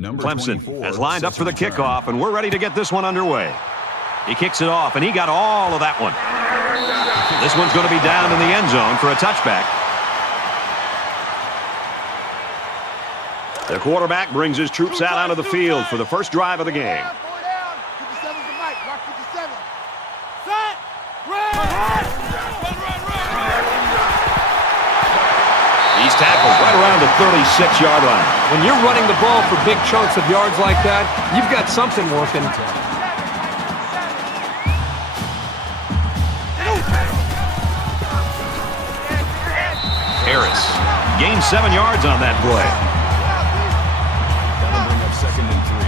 Clemson has lined up for the kickoff, and we're ready to get this one underway. He kicks it off, and he got all of that one. This one's going to be down in the end zone for a touchback. The quarterback brings his troops out onto the field for the first drive of the game. He's tackled right around the 36-yard line. When you're running the ball for big chunks of yards like that, you've got something working. Harris gained 7 yards on that play. That'll bring up 2nd and 3.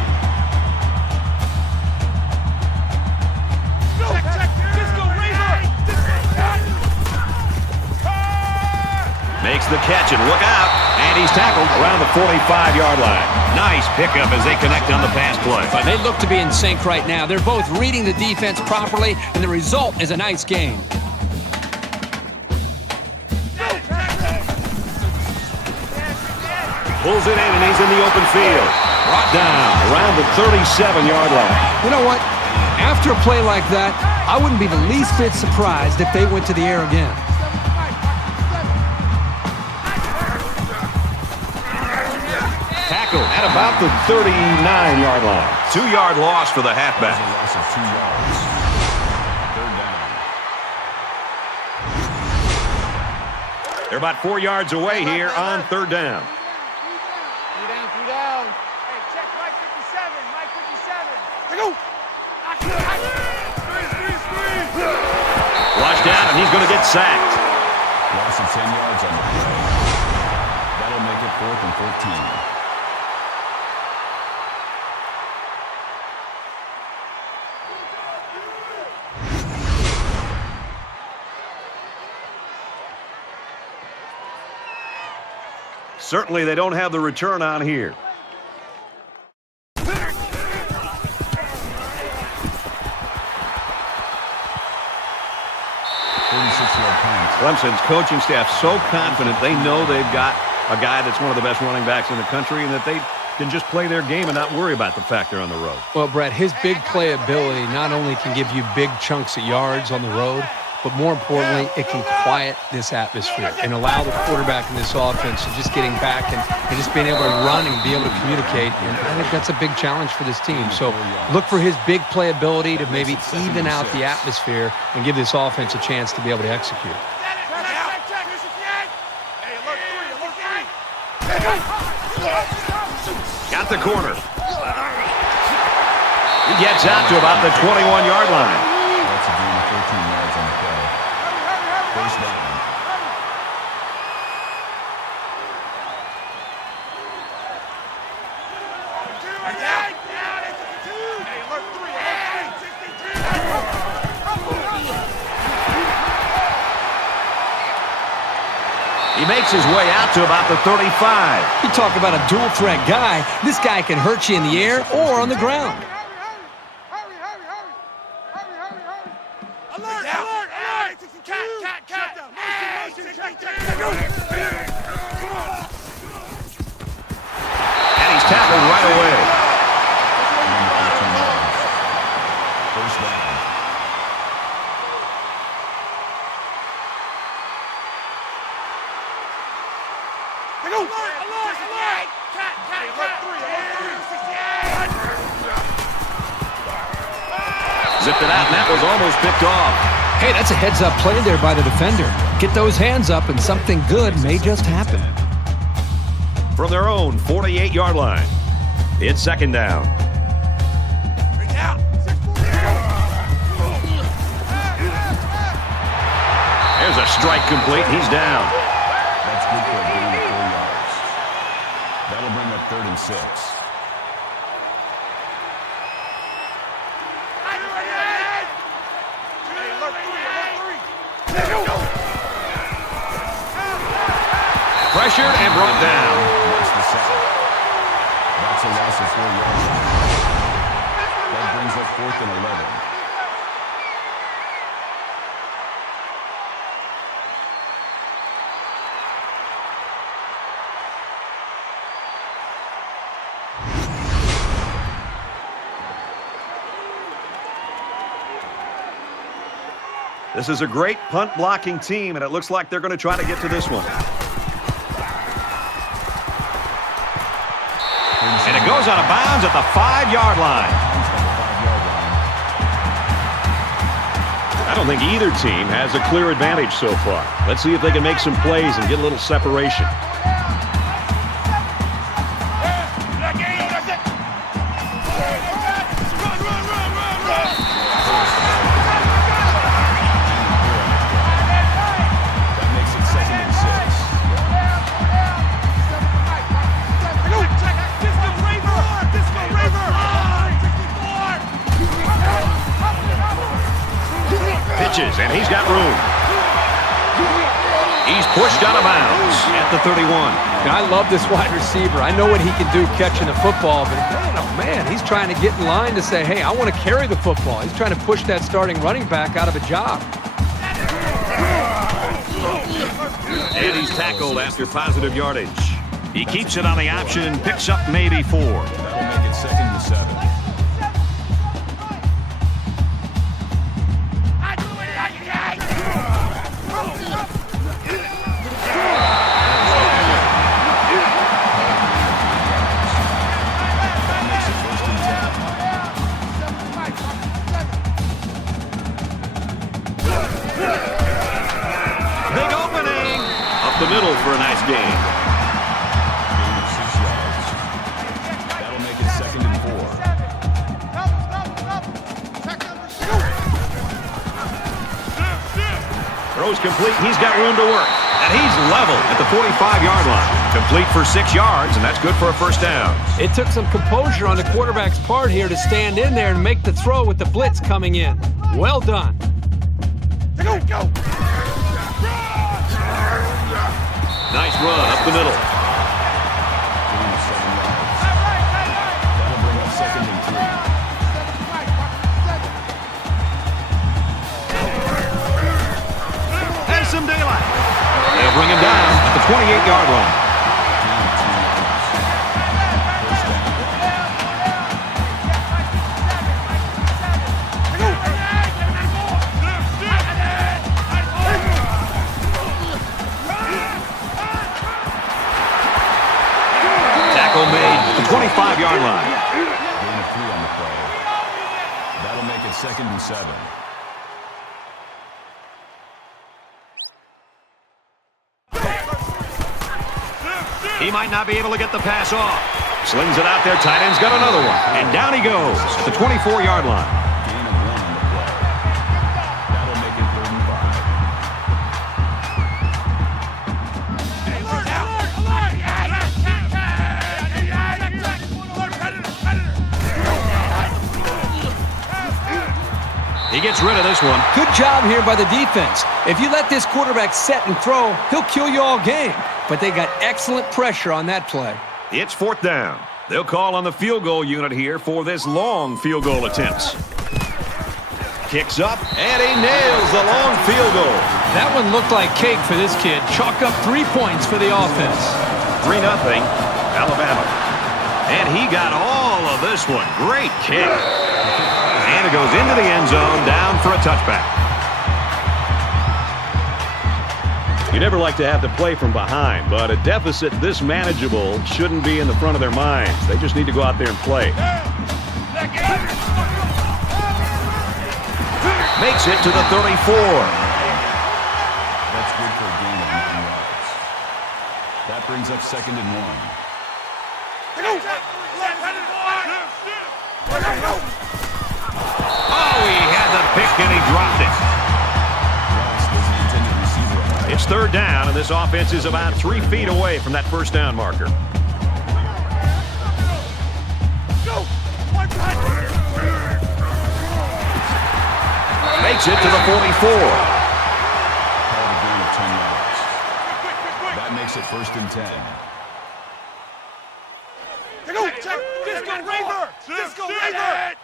Makes the catch, and look out. And he's tackled around the 45-yard line. Nice pickup as they connect on the pass play. But they look to be in sync right now. They're both reading the defense properly, and the result is a nice game. Pulls it in, and he's in the open field. Brought down around the 37-yard line. You know what? After a play like that, I wouldn't be the least bit surprised if they went to the air again. Tackled at about the 39-yard line. 2-yard loss for the halfback. A loss of 2 yards. 3rd down. They're about 4 yards away here on 3rd down. Three down. Hey, check Mike 57. Mike 57. Go. Flushed out, and he's going to get sacked. Loss of 10 yards on the play. That'll make it 4th and 14. Certainly they don't have the return on here. Clemson's coaching staff so confident they know they've got a guy that's one of the best running backs in the country and that they can just play their game and not worry about the fact they're on the road. Well, Brett, his big playability not only can give you big chunks of yards on the road, but more importantly, it can quiet this atmosphere and allow the quarterback in this offense to just getting back and just being able to run and be able to communicate. And I think that's a big challenge for this team. So look for his big playability to maybe even out the atmosphere and give this offense a chance to be able to execute. Got the corner. He gets out to about the 21-yard line. That's a gain of 13 yards on the play. 1st down. He makes his way out to about the 35. You talk about a dual-threat guy. This guy can hurt you in the air or on the ground. And he's tackled right away. 1st down. Zipped it out, and that was almost picked off. Hey, that's a heads-up play there by the defender. Get those hands up, and something good may just happen. From their own 48-yard line, it's 2nd down. There's a strike complete. He's down. That's good for a gain of 4 yards. That'll bring up 3rd and 6. Pressured and brought down. That's the sack. That's a loss of 4 yards. That brings up 4th and 11. This is a great punt blocking team, and it looks like they're going to try to get to this one. And it goes out of bounds at the 5-yard line. I don't think either team has a clear advantage so far. Let's see if they can make some plays and get a little separation. And he's got room. He's pushed out of bounds at the 31. I love this wide receiver. I know what he can do catching the football, but man, oh man, he's trying to get in line to say, hey, I want to carry the football. He's trying to push that starting running back out of a job. And he's tackled after positive yardage. He keeps it on the option and picks up maybe 4. That'll make it 2nd and 7. The middle for a nice gain. Gain of 6 yards. That'll make it 2nd and 4. Throws complete. He's got room to work. And he's level at the 45-yard line. Complete for 6 yards, and that's good for a first down. It took some composure on the quarterback's part here to stand in there and make the throw with the blitz coming in. Well done. Go! Nice run up the middle. Gain of 7 yards. That'll bring up 2nd and 3. Has some daylight. They'll bring him down at the 28-yard line. Gain of 2 yards. First down. Made at the 25-yard line. Gain of 3 on the play. That'll make it 2nd and 7. He might not be able to get the pass off. Slings it out there. Tight end's got another one. And down he goes at the 24-yard line. Gain of 1 on the play. That'll make it 3rd and 5. He gets rid of this one. Good job here by the defense. If you let this quarterback set and throw, he'll kill you all game. But they got excellent pressure on that play. It's 4th down. They'll call on the field goal unit here for this long field goal attempts. Kicks up, and he nails the long field goal. That one looked like cake for this kid. Chalk up 3 points for the offense. 3-0, Alabama. And he got all of this one. Great kick. And it goes into the end zone, down for a touchback. You never like to have to play from behind, but a deficit this manageable shouldn't be in the front of their minds. They just need to go out there and play. Makes it to the 34. That's good for a gain of 9 yards. That brings up 2nd and 1. Oh, he had the pick and he dropped it. Ross was the intended receiver on that. It's 3rd down, and this offense is about 3 feet away from that first down marker. Makes it to the 44. Called a gain of 10 yards. That makes it 1st and 10. Disco Raver! Disco Raver!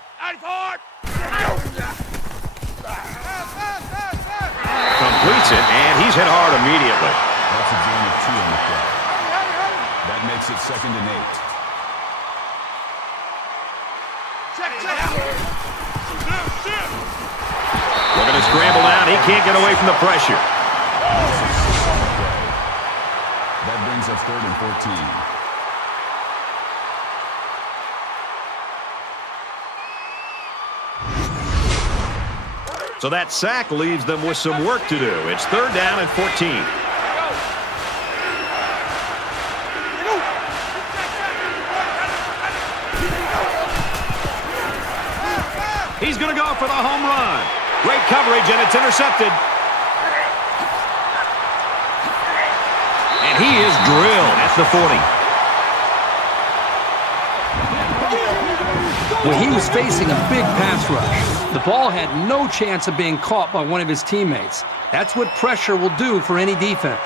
Completes it, and he's hit hard immediately. That's a gain of 2 on the play. That makes it 2nd and 8. Looking to scramble down he can't get away from the pressure. That brings up 3rd and 14. So that sack leaves them with some work to do. It's 3rd down and 14. He's going to go for the home run. Great coverage, and it's intercepted. And he is drilled at the 40. Well, he was facing a big pass rush. The ball had no chance of being caught by one of his teammates. That's what pressure will do for any defense.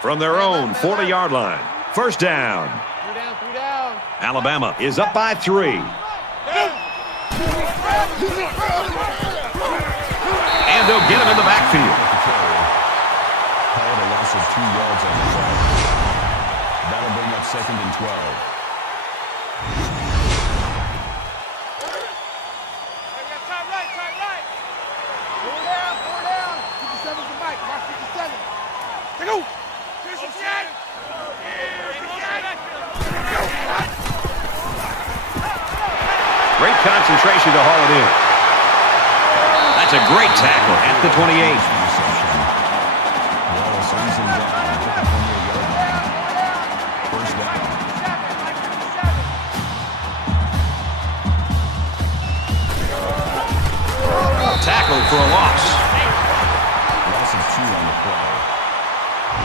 From their own 40-yard line, 1st down. 3 down. Alabama is up by 3. And they'll get him in the backfield. Called a loss of 2 yards on the play. That'll bring up 2nd and 12. Tight right. 4 down. 57's the mic. Mark 57. Take go. Great concentration to haul it in. That's a great tackle at the 28. Wallace brings him down at the 28-yard line. 1st down. Tackled for a loss. Loss of 2 on the play.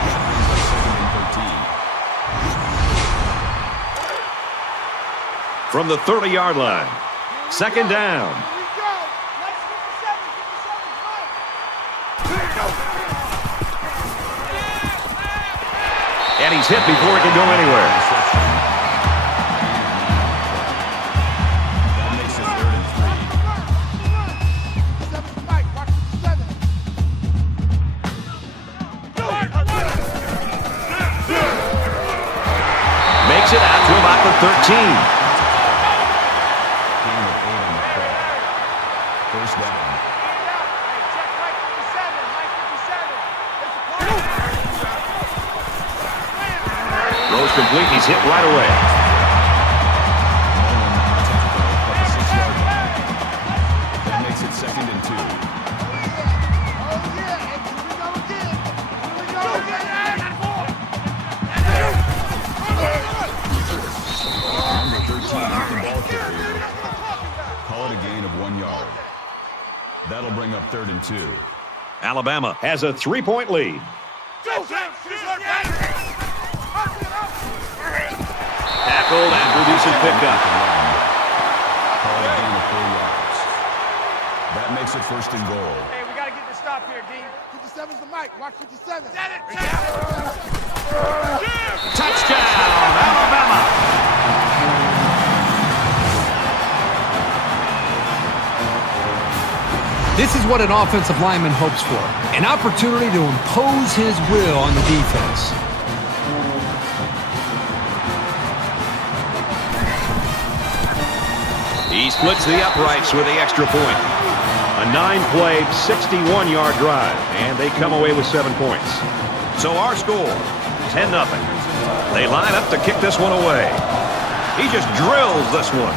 That brings up 2nd and 13. From the 30-yard line, 2nd down. And he's hit before he can go anywhere. That makes it 3rd and 3. Makes it out to about the 13. Gain of 8 on the play. 1st down. Throws complete. He's hit right away. That makes it 2nd and 2. Number 13 is the ball carrier. Call it a gain of 1 yard. That'll bring up 3rd and 2. Alabama has a 3-point lead. Tackled and produces pickup. Call it a gain of 4 yards. That makes it 1st and goal. Hey, we got to get the stop here, D. 57's the mic. Watch 57. Touchdown, Alabama. This is what an offensive lineman hopes for. An opportunity to impose his will on the defense. He splits the uprights with the extra point. A 9-play, 61-yard drive, and they come away with 7 points. So our score, 10-0. They line up to kick this one away. He just drills this one.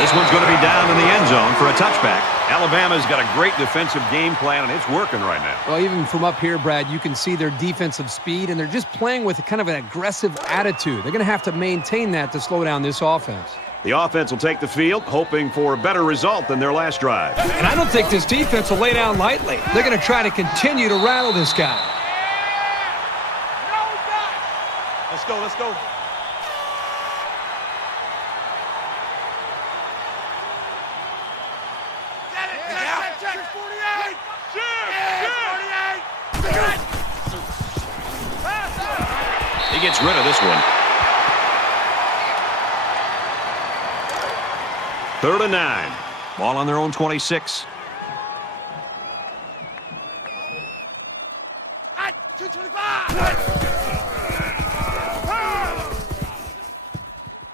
This one's going to be down in the end zone for a touchback. Alabama's got a great defensive game plan, and it's working right now. Well, even from up here, Brad, you can see their defensive speed, and they're just playing with kind of an aggressive attitude. They're going to have to maintain that to slow down this offense. The offense will take the field, hoping for a better result than their last drive. And I don't think this defense will lay down lightly. They're going to try to continue to rattle this guy. Let's go. He gets rid of this one. 3rd and 9. Ball on their own 26.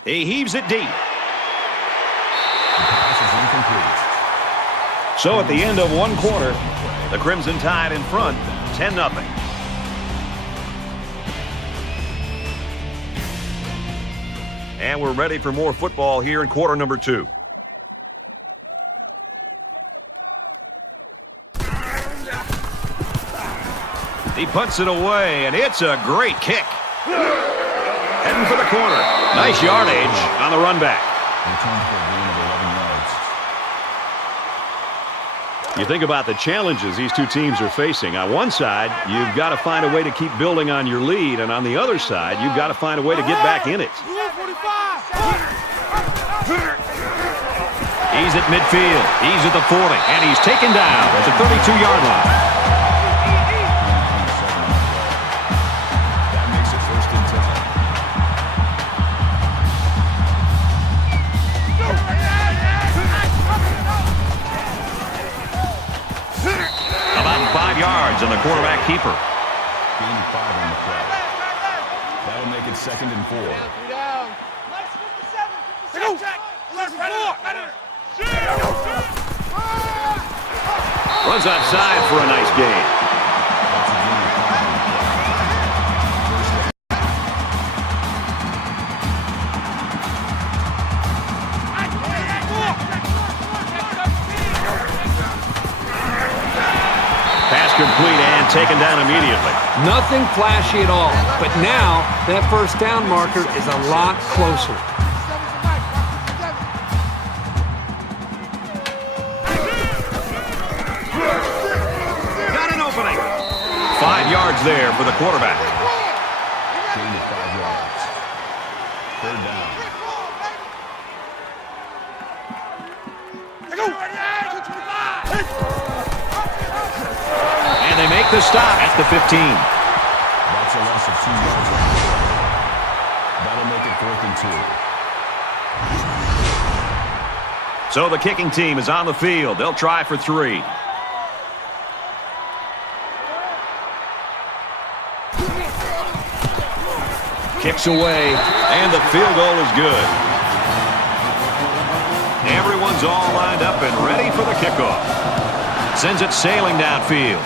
He heaves it deep. So at the end of one quarter, the Crimson Tide in front, 10-0. And we're ready for more football here in quarter number 2. He punts it away, and it's a great kick. Heading for the corner. Nice yardage on the run back. Return for a gain of 11 yards. You think about the challenges these two teams are facing. On one side, you've got to find a way to keep building on your lead, and on the other side, you've got to find a way to get back in it. He's at midfield. He's at the 40, and he's taken down at the 32-yard line. That makes it 1st and 10. About 5 yards on the quarterback keeper. Gain of 5 on the play. That'll make it 2nd and 4. Runs outside for a nice gain. Pass complete and taken down immediately. Nothing flashy at all, but now that first down marker is a lot closer. Got an opening. 5 yards there for the quarterback. Gain of 5 yards. 3rd down. And they make the stop at the 15. That's a loss of 2 yards on the play. That'll make it 4th and 2. So the kicking team is on the field. They'll try for 3. Kicks away, and the field goal is good. Everyone's all lined up and ready for the kickoff. Sends it sailing downfield.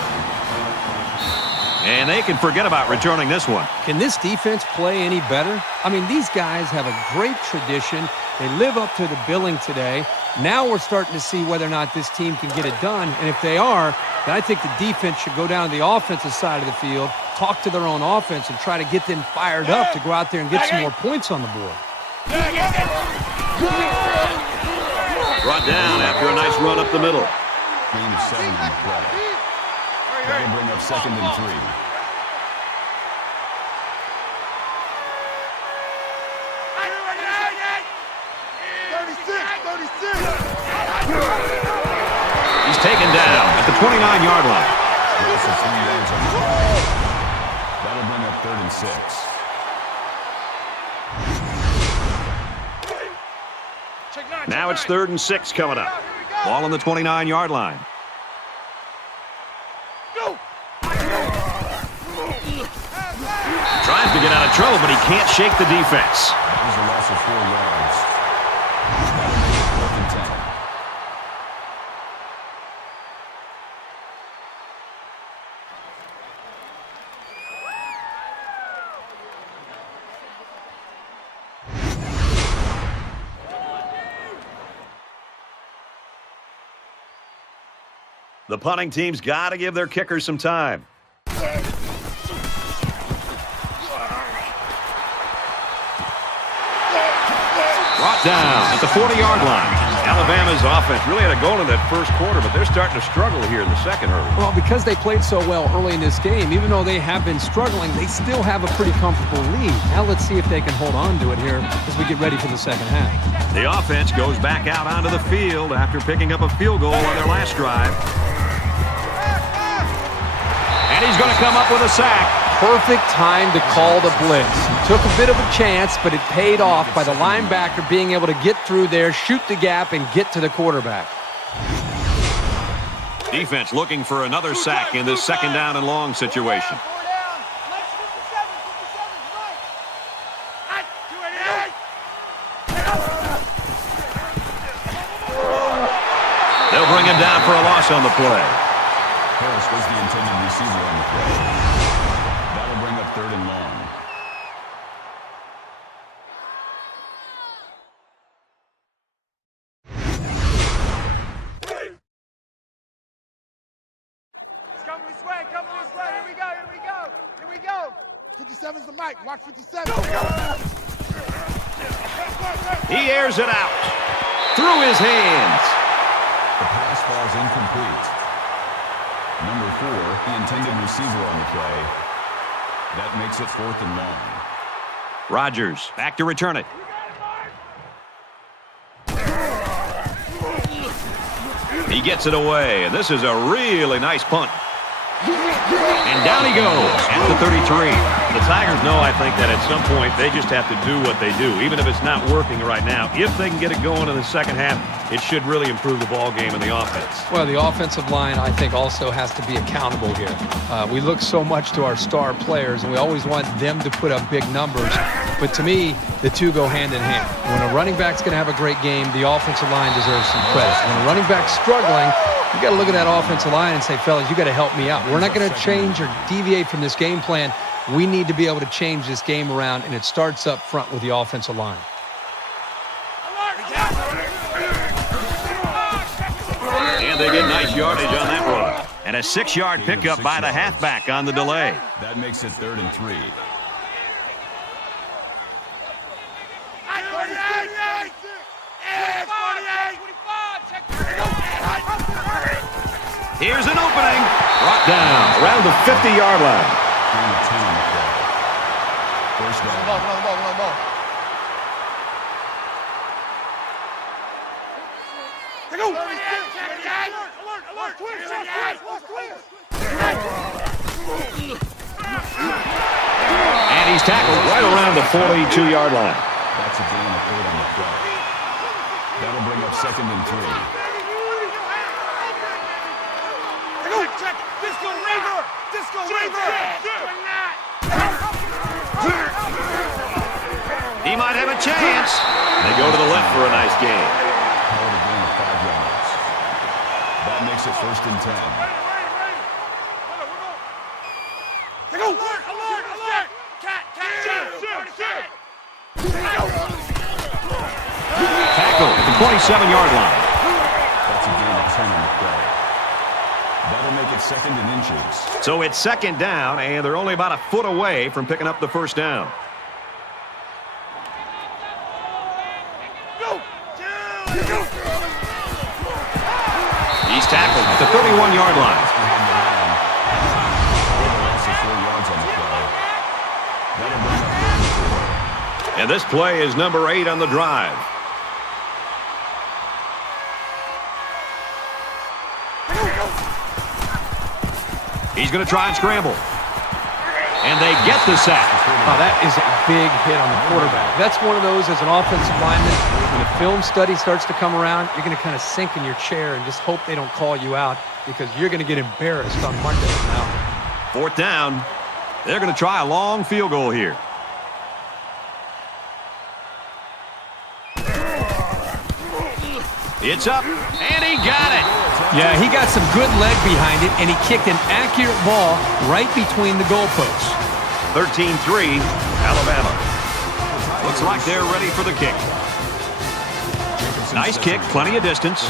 And they can forget about returning this one. Can this defense play any better? I mean, these guys have a great tradition. They live up to the billing today. Now we're starting to see whether or not this team can get it done. And if they are, then I think the defense should go down to the offensive side of the field, talk to their own offense, and try to get them fired up to go out there and get some more points on the board. Brought down after a nice run up the middle. Gain of 7 on the play. That'll bring up 2nd and 3. He's taken down at the 29-yard line. Loss of 3 yards on the play. That'll bring up 3rd and 6. Now it's 3rd and 6 coming up. Ball on the 29-yard line. Tries to get out of trouble, but he can't shake the defense. That was a loss of 4 yards. That'll make it 4th and 10. The punting team's got to give their kickers some time. Brought down at the 40-yard line. Alabama's offense really had a goal in that first quarter, but they're starting to struggle here in the second early. Well, because they played so well early in this game, even though they have been struggling, they still have a pretty comfortable lead. Now let's see if they can hold on to it here as we get ready for the second half. The offense goes back out onto the field after picking up a field goal on their last drive. And he's going to come up with a sack. Perfect time to call the blitz. Took a bit of a chance, but it paid off by the linebacker being able to get through there, shoot the gap, and get to the quarterback. Defense looking for another sack in this 2nd down and long situation. They'll They'll bring him down for a loss on the play. Harris was the intended receiver on the play. That'll bring up 3rd and long. Come this way, come this way. Here we go, here we go, here we go. 57's the mic, watch 57. He airs it out. Through his hands. The pass falls incomplete. Number 4, the intended receiver on the play. That makes it 4th and long. Rodgers back to return it. He gets it away, and this is a really nice punt. And down he goes at the 33. The Tigers know, I think, that at some point they just have to do what they do, even if it's not working right now. If they can get it going in the second half, it should really improve the ball game and the offense. Well, the offensive line, I think, also has to be accountable here. We look so much to our star players, and we always want them to put up big numbers. But to me, the two go hand in hand. When a running back's going to have a great game, the offensive line deserves some credit. When a running back's struggling, you got to look at that offensive line and say, fellas, you got to help me out. We're not going to change or deviate from this game plan. We need to be able to change this game around, and it starts up front with the offensive line. And they get nice yardage on that run. And a 6-yard pickup by the halfback on the delay. That makes it 3rd and 3. Here's an opening. Brought down around the 50-yard line. 10 on the play. First down. And he's tackled right around the 42-yard line. That's a gain of 8 on the play. That'll bring up 2nd and 3. He might have a chance. They go to the left for a nice gain. Called a gain of 5 yards. That makes it 1st and 10. Tackle at the 27-yard line. That's a gain of 10 on the play. That'll make it 2nd and inches. So it's 2nd down, and they're only about a foot away from picking up the first down. He's tackled at the 31-yard line. Behind the line. Loss of 4 yards on the play. That'll bring up 3rd and 4. And this play is number 8 on the drive. He's going to try and scramble. And they get the sack. Oh, that is a big hit on the quarterback. That's one of those as an offensive lineman. When the film study starts to come around, you're going to kind of sink in your chair and just hope they don't call you out because you're going to get embarrassed on Monday. Now, 4th down. They're going to try a long field goal here. It's up, and he got it. Yeah, he got some good leg behind it, and he kicked an accurate ball right between the goalposts. 13-3, Alabama. Looks like they're ready for the kick. Nice kick, plenty of distance.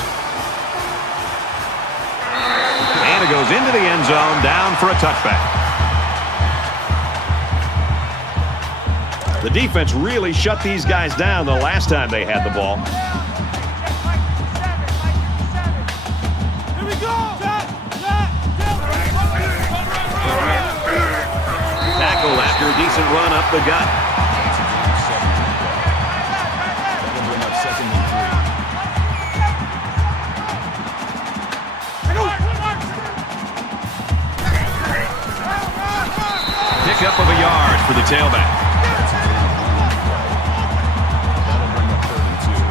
And it goes into the end zone, down for a touchback. The defense really shut these guys down the last time they had the ball. Tackle after a decent run up the gut. That's a gain of 7 on the play. That'll bring up 2nd and 3. Pickup of a yard for the tailback. That's a gain of 1 on the play. That'll bring up 3rd and 2.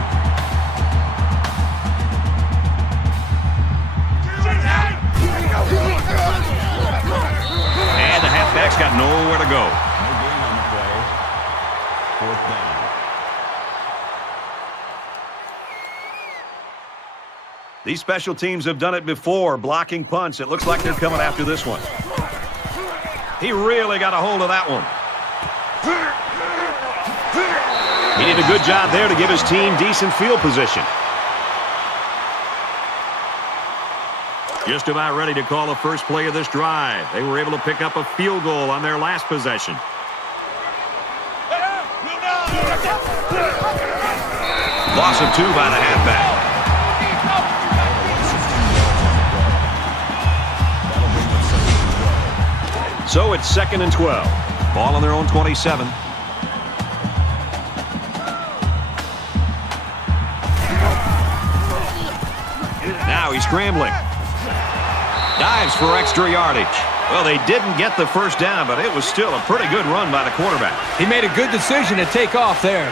And the halfback's got nowhere to go. No gain on the play. 4th down. These special teams have done it before, blocking punts. It looks like they're coming after this one. He really got a hold of that one. He did a good job there to give his team decent field position. Just about ready to call the first play of this drive. They were able to pick up a field goal on their last possession. Loss of 2 by the halfback. So it's 2nd and 12. Ball on their own 27. Now he's scrambling. Dives for extra yardage. Well, they didn't get the first down, but it was still a pretty good run by the quarterback. He made a good decision to take off there.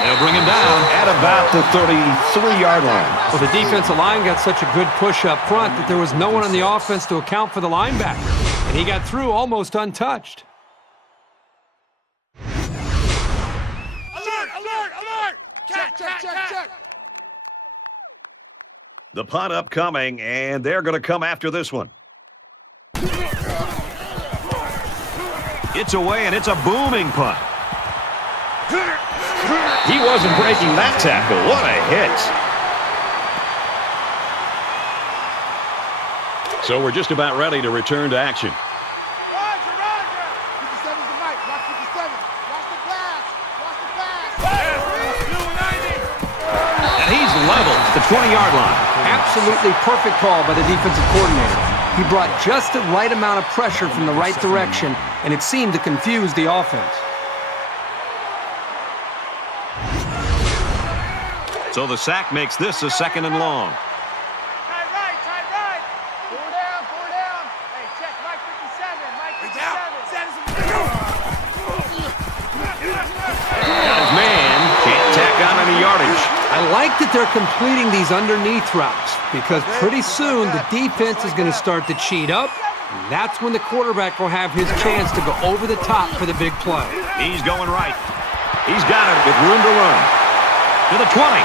They'll bring him down at about the 33-yard line. Well, the defensive line got such a good push up front that there was no one on the offense to account for the linebacker. And he got through almost untouched. Alert, alert, alert! Check. The punt upcoming, and they're going to come after this one. It's away, and it's a booming punt. He wasn't breaking that tackle. What a hit. So we're just about ready to return to action. Roger. 57's the mic. Watch 57. Watch the pass. And he's level at the 20-yard line. Absolutely perfect call by the defensive coordinator. He brought just the right amount of pressure from the right direction, and it seemed to confuse the offense. So the sack makes this a 2nd and long. Tight right. 4 down. Hey, check Mike 57. Mike 57. Got his man. Can't tack on any yardage. I like that they're completing these underneath routes because pretty soon the defense is going to start to cheat up, and that's when the quarterback will have his chance to go over the top for the big play. He's going right. He's got it with room to run. To the 20.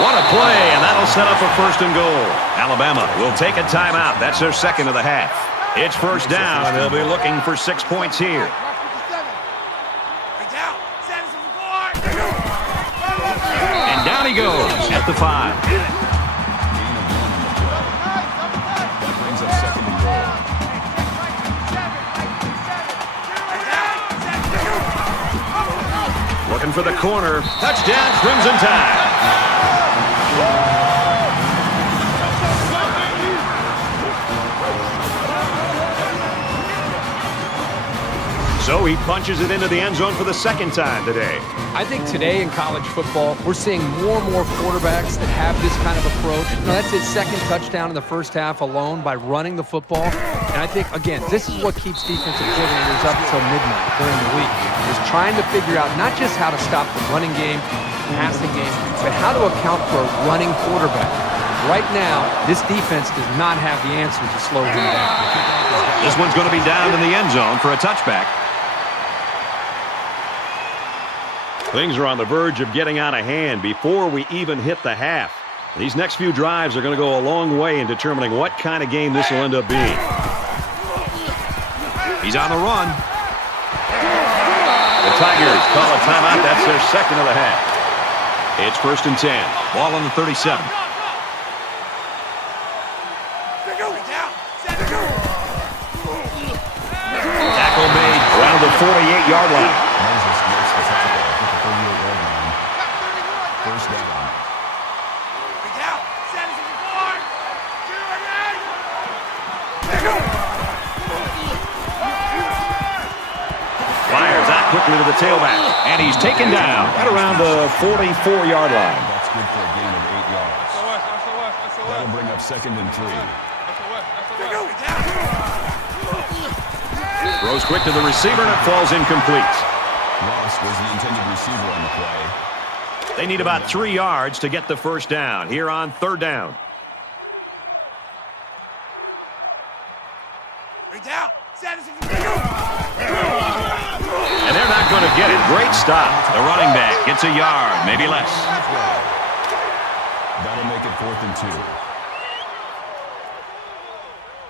What a play, and that'll set up a 1st and goal. Alabama will take a timeout. That's their 2nd of the half. It's 1st down. They'll be looking for 6 points here. And down he goes at the 5. That brings up 2nd and goal. Looking for the corner. Touchdown, Crimson Tide. So he punches it into the end zone for the 2nd time today. I think today in college football, we're seeing more and more quarterbacks that have this kind of approach. That's his 2nd touchdown in the first half alone by running the football. And I think, again, this is what keeps defensive coordinators up until midnight during the week, is trying to figure out not just how to stop the running game, passing game, but how to account for a running quarterback. Right now, this defense does not have the answer to slow him down. This one's going to be down in the end zone for a touchback. Things are on the verge of getting out of hand before we even hit the half. These next few drives are going to go a long way in determining what kind of game this will end up being. He's on the run. The Tigers call a timeout. That's their 2nd of the half. It's 1st and 10. Ball on the 37. Tackle made around the 48-yard line. Fires out quickly to the tailback, and he's taken down right around the 44-yard line. That's good for a gain of 8 yards. That'll bring up 2nd and 3. Throws quick to the receiver, and it falls incomplete. Ross was the intended receiver on the play. They need about 3 yards to get the 1st down here on 3rd down. And they're not going to get it. Great stop. The running back gets a yard, maybe less. That'll make it 4th and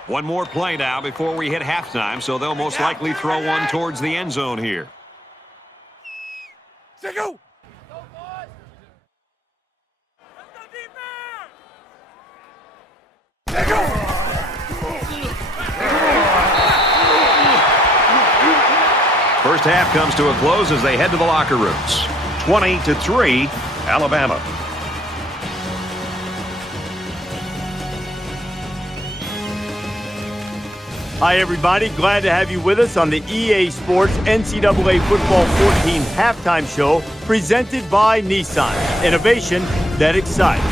2. One more play now before we hit halftime, so they'll most likely throw one towards the end zone here. Go! First half comes to a close as they head to the locker rooms. 20-3, Alabama. Hi, everybody. Glad to have you with us on the EA Sports NCAA Football 14 halftime show presented by Nissan. Innovation that excites.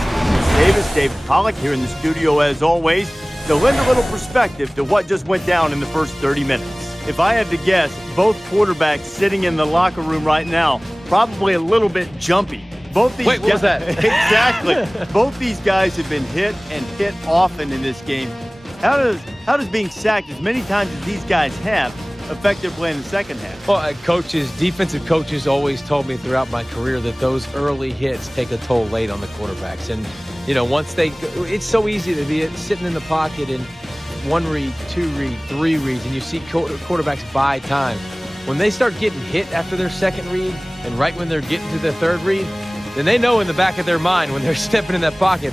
David Pollock here in the studio as always to lend a little perspective to what just went down in the first 30 minutes. If I had to guess, both quarterbacks sitting in the locker room right now probably a little bit jumpy. Both these Wait, what was that? Exactly. Both these guys have been hit and hit often in this game. How does being sacked as many times as these guys have affect their play in the second half? Well, defensive coaches always told me throughout my career that those early hits take a toll late on the quarterbacks. And, once it's so easy to be sitting in the pocket and 1 read, 2 read, 3 reads, and you see quarterbacks buy time. When they start getting hit after their second read and right when they're getting to their third read, then they know in the back of their mind when they're stepping in that pocket,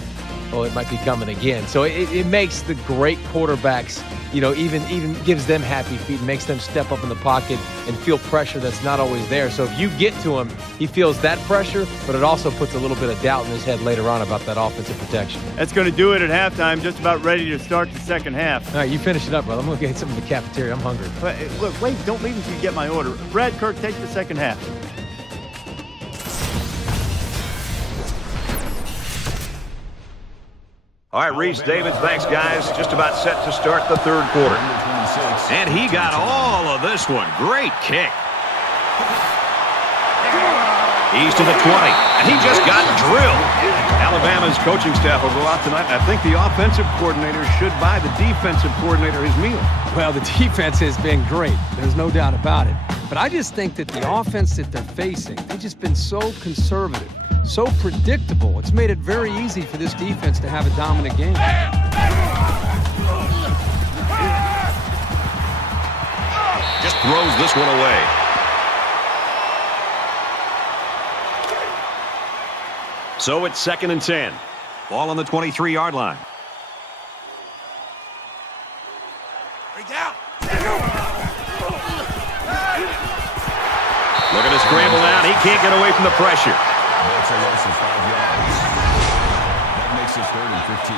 oh, it might be coming again. So it makes the great quarterbacks, even gives them happy feet and makes them step up in the pocket and feel pressure that's not always there. So if you get to him, he feels that pressure, but it also puts a little bit of doubt in his head later on about that offensive protection. That's going to do it at halftime. Just about ready to start the second half. All right, you finish it up, brother. I'm going to get something in the cafeteria. I'm hungry. Look, wait, don't leave until you get my order. Brad Kirk, take the second half. All right, Reese David, thanks, guys. Just about set to start the third quarter. And he got all of this one. Great kick. He's to the 20, and he just got drilled. Alabama's coaching staff will go out tonight, and I think the offensive coordinator should buy the defensive coordinator his meal. Well, the defense has been great. There's no doubt about it. But I just think that the offense that they're facing, they've just been so conservative, so predictable. It's made it very easy for this defense to have a dominant game. Just throws this one away. So it's 2nd and 10. Ball on the 23-yard line. Looking to scramble down. He can't get away from the pressure. That's a loss of 5 yards. That makes it 3rd and 15.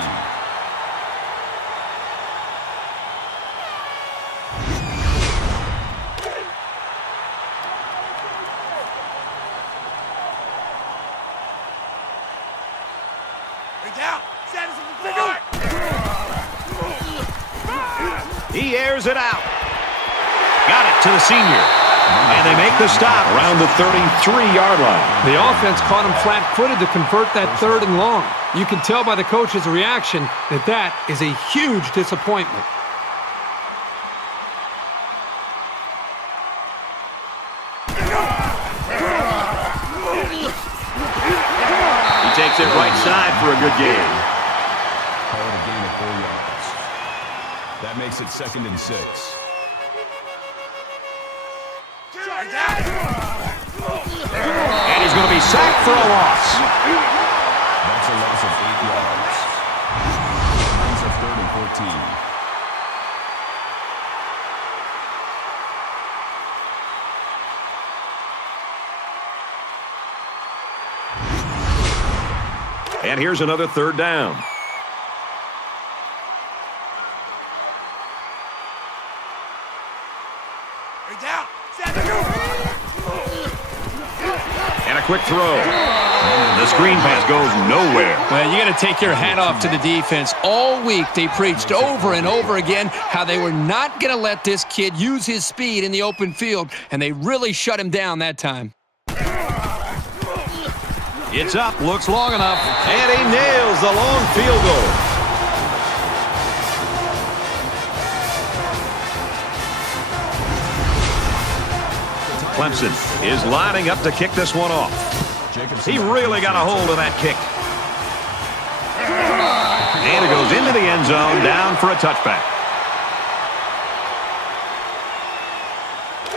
He airs it out. Got it to the senior. And they make the stop around the 33-yard line. The offense caught him flat-footed to convert that 3rd and long. You can tell by the coach's reaction that that is a huge disappointment. He takes it right side for a good game. Call it a gain of 4 yards. That makes it 2nd and 6. And he's going to be sacked for a loss. That's a loss of 8 yards. It's a 3rd and 14. And here's another 3rd down. And a quick throw. The screen pass goes nowhere. Well, you got to take your hat off to the defense. All week they preached over and over again how they were not going to let this kid use his speed in the open field, and they really shut him down that time. It's up, looks long enough, and he nails the long field goal. Johnson is lining up to kick this one off. He really got a hold of that kick. And it goes into the end zone, down for a touchback.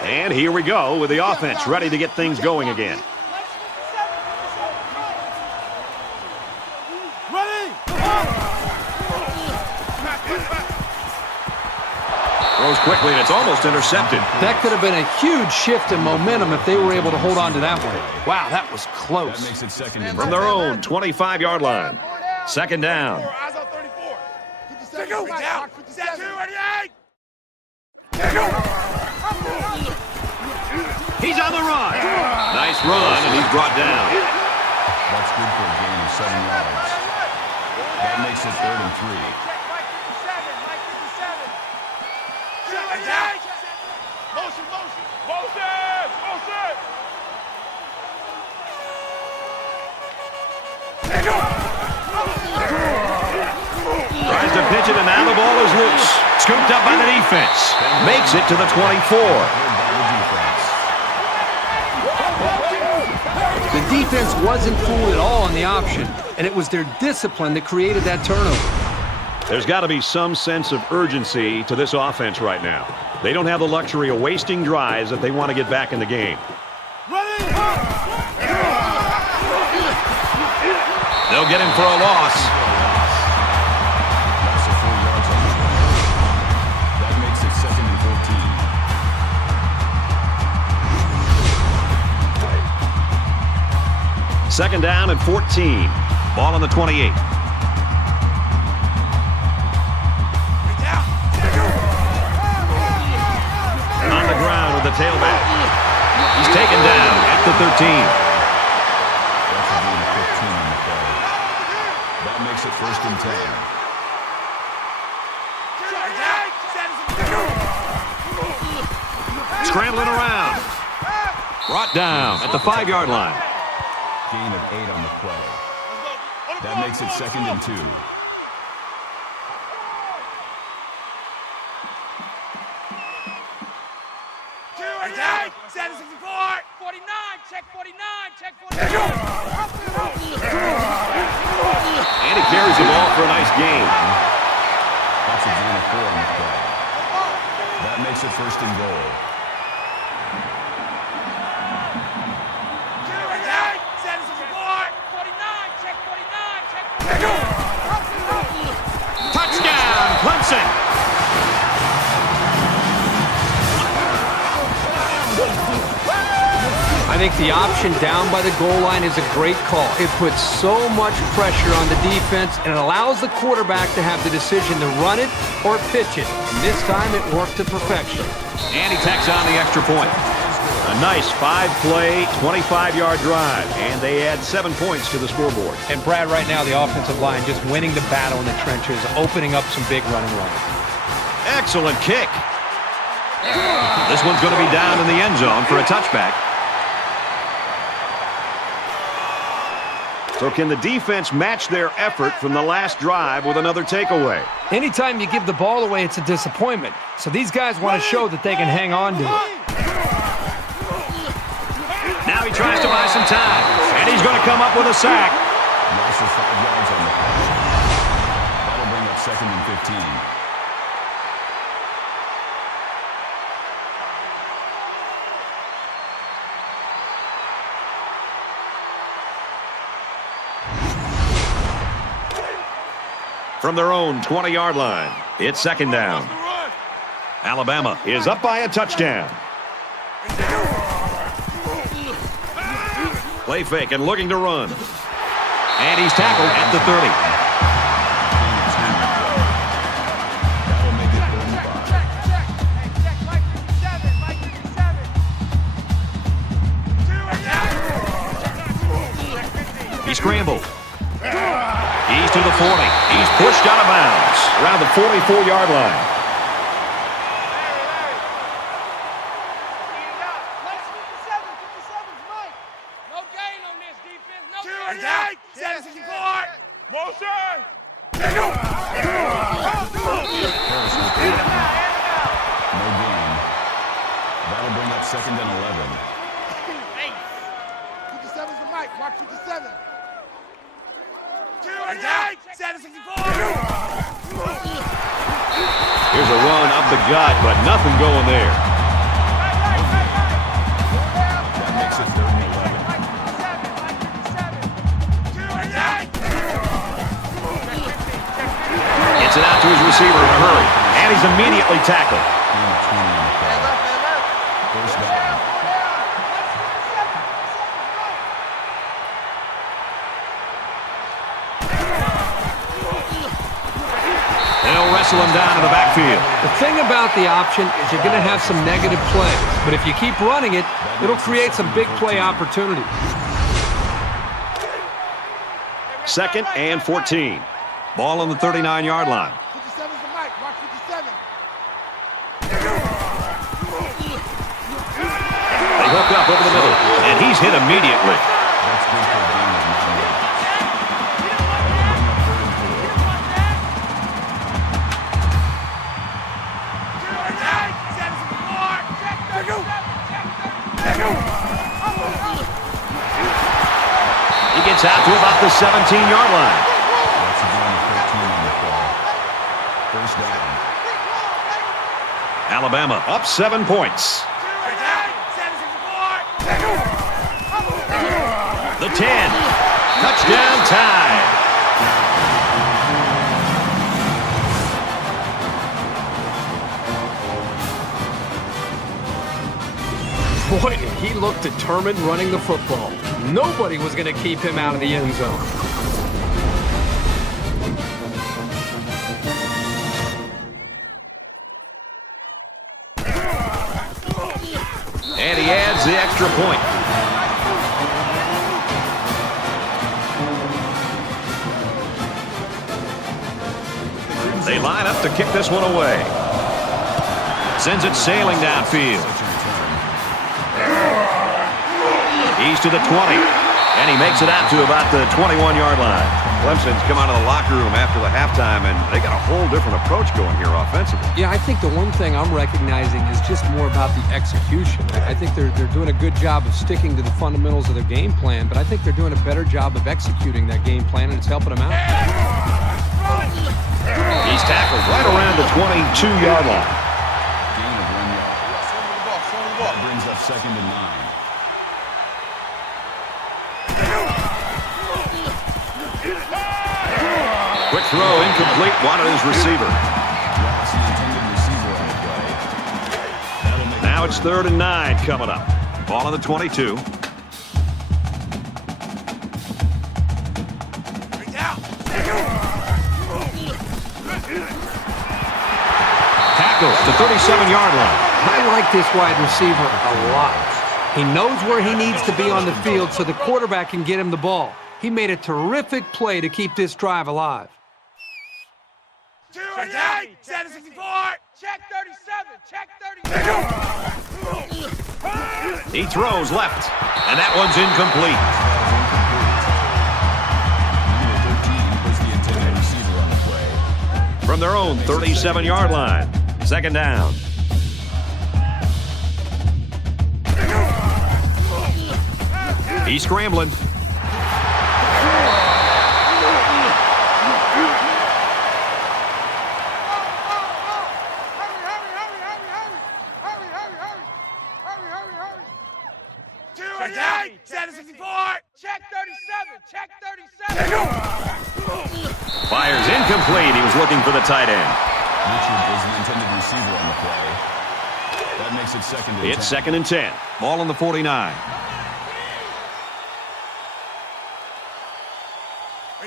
And here we go with the offense ready to get things going again. Throws quickly, and it's almost intercepted. That could have been a huge shift in momentum if they were able to hold on to that one. Wow, that was close. That makes it second and From their own 25-yard line. Second down. Eyes on 34. 57. Down. 57. He's on the run. Nice run, and he's brought down. That's good for a gain of 7 yards. That makes it 3rd and 3. Motion, motion, motion, motion. Tries to pitch it, and now the ball is loose. Scooped up by the defense. Makes it to the 24. The defense wasn't fooled at all on the option, and it was their discipline that created that turnover. There's got to be some sense of urgency to this offense right now. They don't have the luxury of wasting drives if they want to get back in the game. They'll get him for a loss. That makes it 2nd and 14. Second down and 14. Ball on the 28. On the ground with the tailback. He's taken down at the 13. That's a gain of 15 on the play. That makes it 1st and 10. Scrambling around. Brought down at the 5-yard line. Gain of 8 on the play. That makes it 2nd and 2. And he carries the ball for a nice gain. That's a gain of 4 on the play. That makes it 1st and goal. Touchdown, Clemson. I think the option down by the goal line is a great call. It puts so much pressure on the defense, and it allows the quarterback to have the decision to run it or pitch it. And this time, it worked to perfection. And he tacks on the extra point. A nice 5-play, 25-yard drive, and they add 7 points to the scoreboard. And Brad, right now, the offensive line just winning the battle in the trenches, opening up some big running lanes. Excellent kick. This one's going to be down in the end zone for a touchback. So can the defense match their effort from the last drive with another takeaway? Anytime you give the ball away, it's a disappointment. So these guys want to show that they can hang on to it. Now he tries to buy some time, and he's going to come up with a sack. Loss of 5 yards on the play. That'll bring up 2nd and 15. From their own 20-yard line, it's second down. Alabama is up by a touchdown. Play fake and looking to run. And he's tackled at the 30. That'll make it 35. He scrambled. He's to the 40. He's pushed out of bounds around the 44-yard line. No gain on this defense. No gain. 764. Motion. No gain. That'll bring up 2nd and 11. the gut, but nothing going there. That makes it 3rd and 11. Gets it out to his receiver in a hurry, and he's immediately tackled. First down. They'll wrestle him down in the backfield. The thing about the option is you're going to have some negative plays, but if you keep running it, it'll create some big play opportunities. 2nd and 14. Ball on the 39-yard line. 57's the mic. Watch 57. They hook up over the middle, and he's hit immediately. That's good for a gain of 9 yards. He gets out to about the 17-yard line. That's a gain of 13 on the play. First down. Alabama up 7 points. The 10. Touchdown time. Boy, he looked determined running the football. Nobody was going to keep him out of the end zone. And he adds the extra point. They line up to kick this one away. Sends it sailing downfield. He's to the 20, and he makes it out to about the 21-yard line. Clemson's come out of the locker room after the halftime, and they got a whole different approach going here offensively. Yeah, I think the one thing I'm recognizing is just more about the execution. I think they're doing a good job of sticking to the fundamentals of their game plan, but I think they're doing a better job of executing that game plan, and it's helping them out. He's tackled right around the 22-yard line. Gain of 1 yard. That brings up 2nd and 9. Quick throw, incomplete, wanted his receiver. Lost the intended receiver on the play. That'll make Now it's 3rd and 9 coming up. Ball on the 22. Tackles to 37-yard line. I like this wide receiver a lot. He knows where he needs to be on the field so the quarterback can get him the ball. He made a terrific play to keep this drive alive. 2-8, 764. Check 37. Check 37. He throws left, and that one's incomplete. Number 13 was the intended receiver on the play. From their own 37-yard line. 2nd down. He's scrambling. Hurry. 764. Check 37. Check 37. Fires incomplete. He was looking for the tight end. Richard was the intended receiver on the play. That makes it 2nd and 10. It's 2nd and 10. Ball on the 49.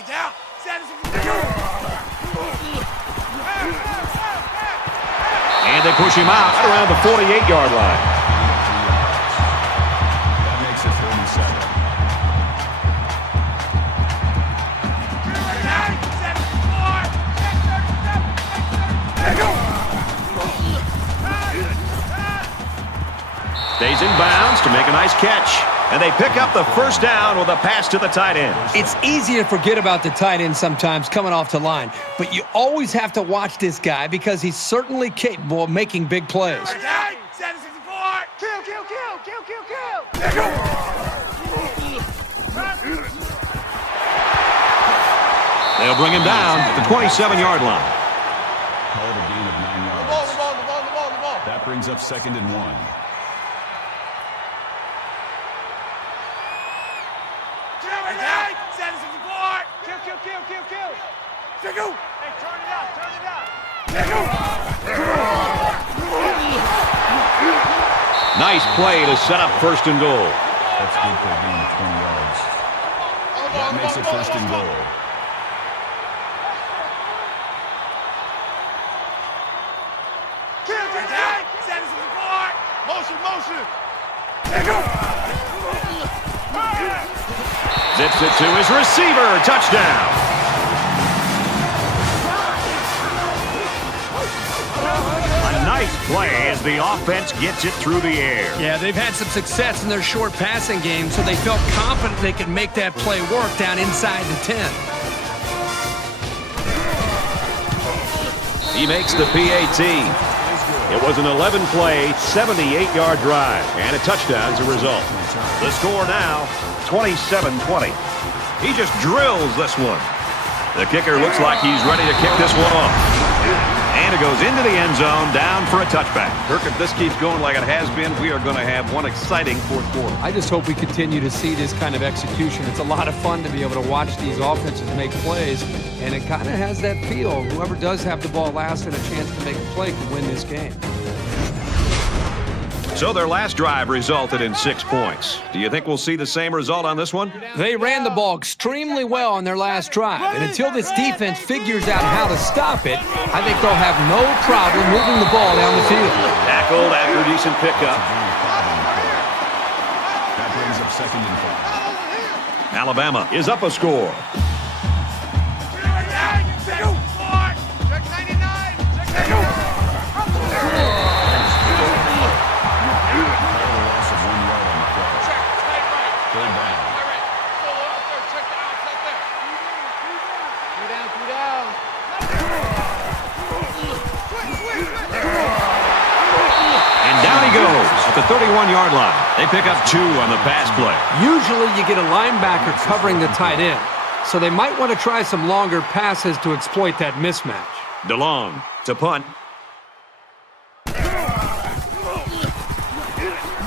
Down. 764. And they push him out right around the 48-yard line. That makes it 37. Stays in bounds to make a nice catch. And they pick up the first down with a pass to the tight end. It's easy to forget about the tight end sometimes coming off the line, but you always have to watch this guy because he's certainly capable of making big plays. 764. Kill. They'll bring him down at the 27-yard line. Called a gain of 9 yards. That brings up 2nd and 1. Nice play to set up 1st and goal. That's good for a gain of 20 yards. That makes it 1st and goal. Motion. Zips it to his receiver. Touchdown. A nice play as the offense gets it through the air. Yeah, they've had some success in their short passing game, so they felt confident they could make that play work down inside the 10. He makes the PAT. It was an 11-play, 78-yard drive, and a touchdown as a result. The score now, 27-20. He just drills this one. The kicker looks like he's ready to kick this one off. And it goes into the end zone, down for a touchback. Kirk, if this keeps going like it has been, we are going to have one exciting 4th quarter. I just hope we continue to see this kind of execution. It's a lot of fun to be able to watch these offenses make plays, and it kind of has that feel. Whoever does have the ball last and a chance to make a play can win this game. So their last drive resulted in 6 points. Do you think we'll see the same result on this one? They ran the ball extremely well on their last drive, and until this defense figures out how to stop it, I think they'll have no problem moving the ball down the field. Tackled after a decent pickup. That brings up 2nd and 5. Alabama is up a score. At the 31-yard line. They pick up 2 on the pass play. Usually you get a linebacker covering the tight end, so they might want to try some longer passes to exploit that mismatch. DeLong to punt.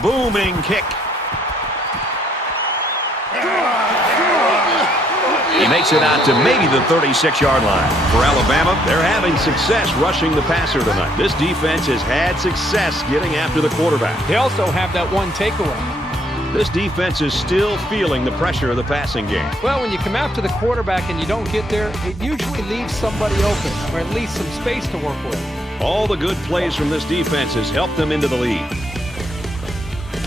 Booming kick. He makes it out to maybe the 36-yard line. For Alabama, they're having success rushing the passer tonight. This defense has had success getting after the quarterback. They also have that one takeaway. This defense is still feeling the pressure of the passing game. Well, when you come after the quarterback and you don't get there, it usually leaves somebody open, or at least some space to work with. All the good plays from this defense has helped them into the lead.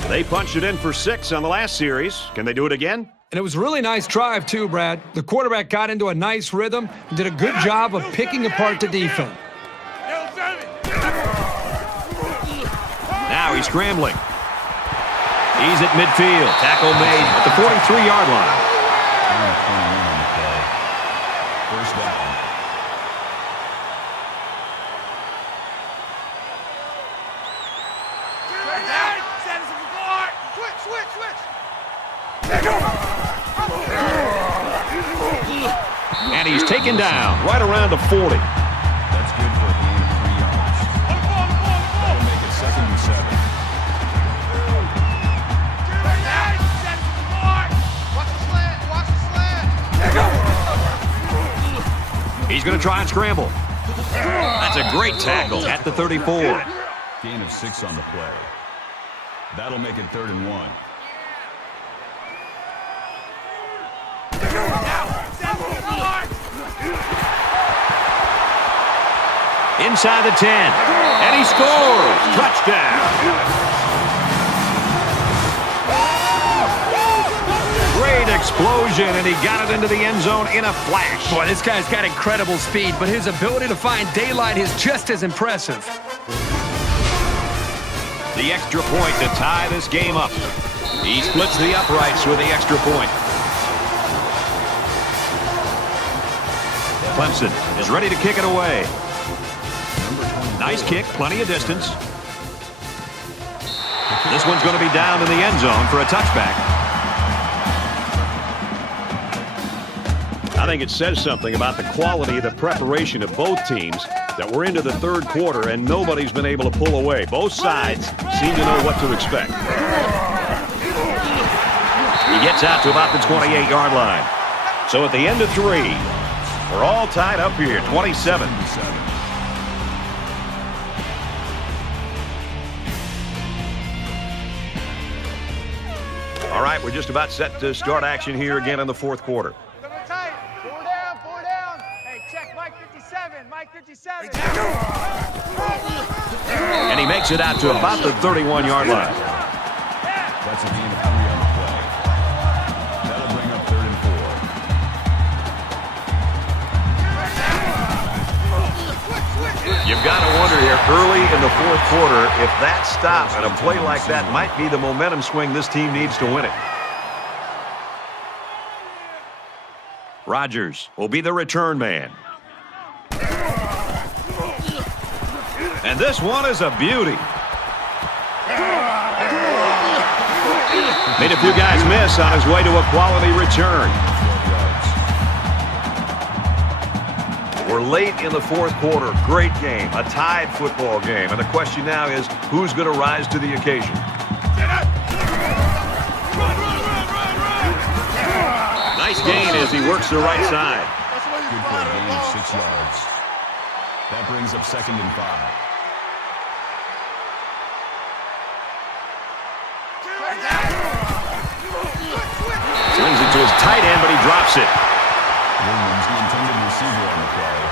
They punched it in for 6 on the last series. Can they do it again? And it was a really nice drive, too, Brad. The quarterback got into a nice rhythm and did a good job of picking apart the defense. Now he's scrambling. He's at midfield. Tackle made at the 43-yard line. First down. And he's taken down right around the 40. That's good for a gain of 3 yards. That'll make it 2nd and 7. He's going to try and scramble. That's a great tackle at the 34. Gain of 6 on the play. That'll make it 3rd and 1. Inside the 10. And he scores. Touchdown. Great explosion, and he got it into the end zone in a flash. Boy, this guy's got incredible speed, but his ability to find daylight is just as impressive. The extra point to tie this game up. He splits the uprights with the extra point. Clemson is ready to kick it away. Nice kick, plenty of distance. This one's going to be down in the end zone for a touchback. I think it says something about the quality of the preparation of both teams that we're into the third quarter and nobody's been able to pull away. Both sides seem to know what to expect. He gets out to about the 28-yard line. So at the end of 3, we're all tied up here, 27. All right, we're just about set to start action here again in the fourth quarter. Tight. 4 down, 4 down. Hey, check Mike 57. Mike 57. And he makes it out to about the 31-yard line. That's a gain of 3 on the play. That'll bring up 3rd and 4. You've got to wonder here early in the fourth quarter if that stop and a play like that might be the momentum swing this team needs to win it. Rodgers will be the return man. And this one is a beauty. Made a few guys miss on his way to a quality return. We're late in the fourth quarter. Great game. A tied football game. And the question now is, who's going to rise to the occasion? Nice gain as he works the right side. Good for a gain of 6 yards. That brings up 2nd and 5. Swings it to his tight end, but he drops it. Williams, the intended receiver on the play.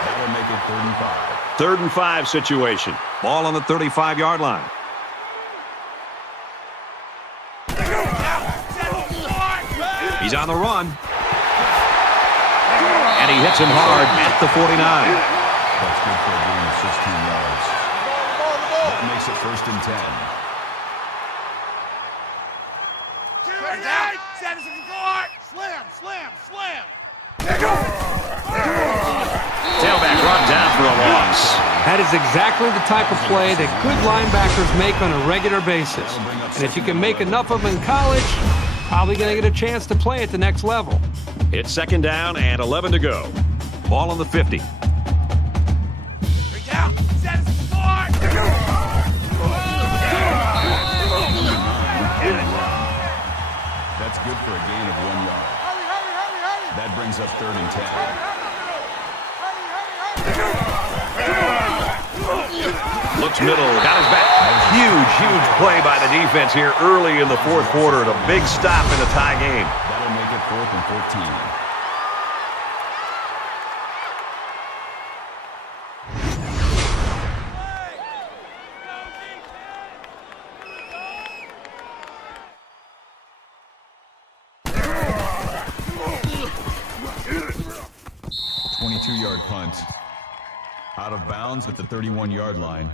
That'll make it 3rd and 5. 3rd and 5 situation. Ball on the 35-yard line. He's on the run. And he hits him hard at the 49. That's good for a gain of 16 yards. That makes it 1st and 10. Slam. Tailback run down for a loss. That is exactly the type of play that good linebackers make on a regular basis. And if you can make enough of them in college, probably going to get a chance to play at the next level. It's 2nd down and 11 to go. Ball on the 50. That's good for a gain of 1 yard. That brings up 3rd and 10. Looks middle, got his back. Huge play by the defense here early in the fourth quarter. A big stop in the tie game. That'll make it 4th and 14. Punt. Out of bounds at the 31-yard line.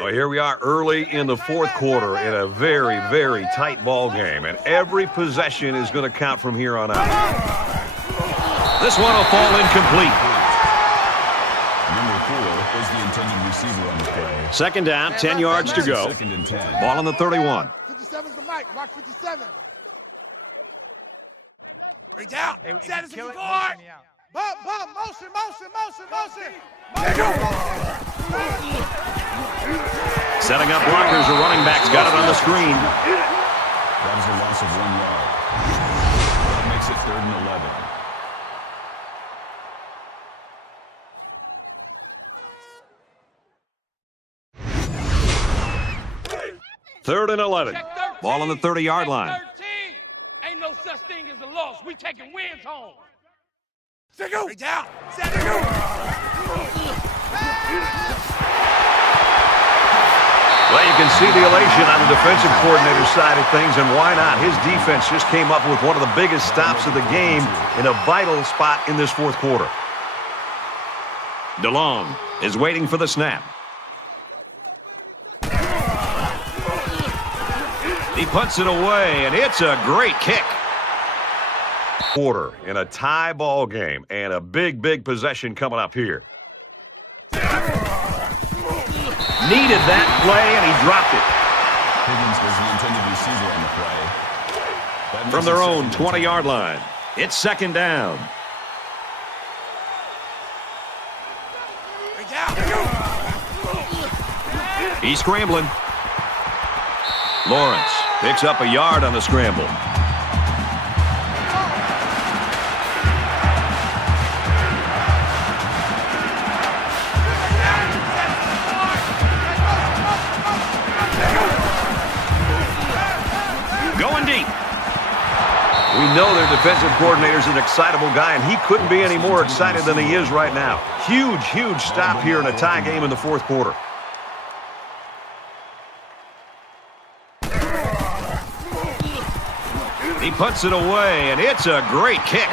Well, here we are early in the fourth quarter in a very tight ball game, and every possession is going to count from here on out. This one will fall incomplete. Number 4 is the intended receiver on the play. 2nd down, 10 yards to go. 2nd and 10. Ball on the 31. 57's the mic. Watch 57. Break down. Hey, Status kill is it, forward. Bump, motion. Setting up blockers. The running back's got it on the screen. That is a loss of 1 yard. That makes it 3rd and 11. 3rd and 11. Ball on the 30-yard line. 13. Ain't no such thing as a loss. We taking wins home. Break down. Well, you can see the elation on the defensive coordinator's side of things, and why not? His defense just came up with one of the biggest stops of the game in a vital spot in this fourth quarter. DeLong is waiting for the snap. He punts it away, and it's a great kick. Quarter in a tie ball game, and a big possession coming up here. Needed that play, and he dropped it. Higgins was the intended receiver on the play. From their own 20-yard line, it's 2nd down. He's scrambling. Lawrence picks up a yard on the scramble. Going deep. We know their defensive coordinator is an excitable guy, and he couldn't be any more excited than he is right now. Huge, huge stop here in a tie game in the fourth quarter. He puts it away, and it's a great kick.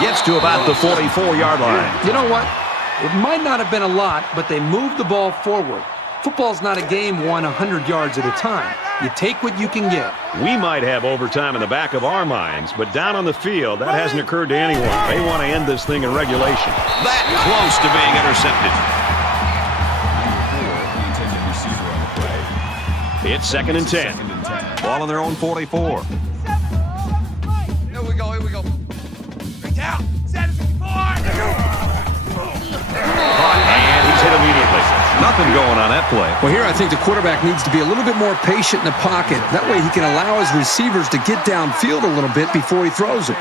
Gets to about the 44-yard line. You know what? It might not have been a lot, but they moved the ball forward. Football's not a game won 100 yards at a time. You take what you can get. We might have overtime in the back of our minds, but down on the field, that hasn't occurred to anyone. They want to end this thing in regulation. That close to being intercepted. It's 2nd and 10. Ball on their own 44. Here we go, here we go. Reach out. Set it 54. And he's hit immediately. Nothing going on that play. Well, here I think the quarterback needs to be a little bit more patient in the pocket. That way he can allow his receivers to get downfield a little bit before he throws it.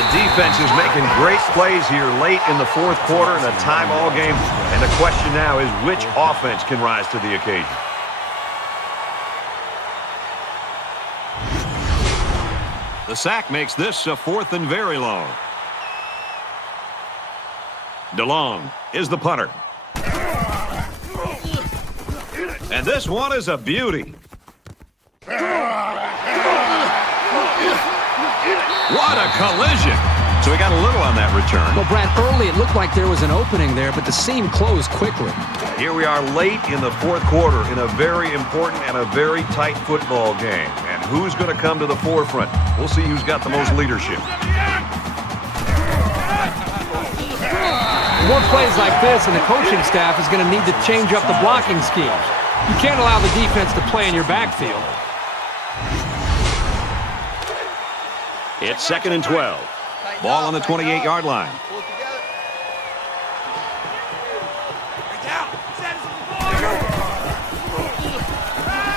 The defense is making great plays here late in the fourth quarter in a tie-ball game. And the question now is which offense can rise to the occasion. The sack makes this a 4th and very long. DeLong is the punter. And this one is a beauty. What a collision. So he got a little on that return. Well, Brad, early it looked like there was an opening there, but the seam closed quickly. Here we are late in the fourth quarter in a very important and a very tight football game. And who's going to come to the forefront? We'll see who's got the most leadership. More plays like this, and the coaching staff is going to need to change up the blocking schemes. You can't allow the defense to play in your backfield. It's 2nd and 12. Ball on the 28-yard line.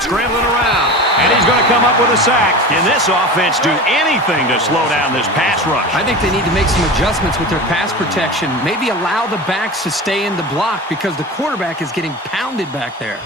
Scrambling around, and he's going to come up with a sack. Can this offense do anything to slow down this pass rush? I think they need to make some adjustments with their pass protection. Maybe allow the backs to stay in the block because the quarterback is getting pounded back there.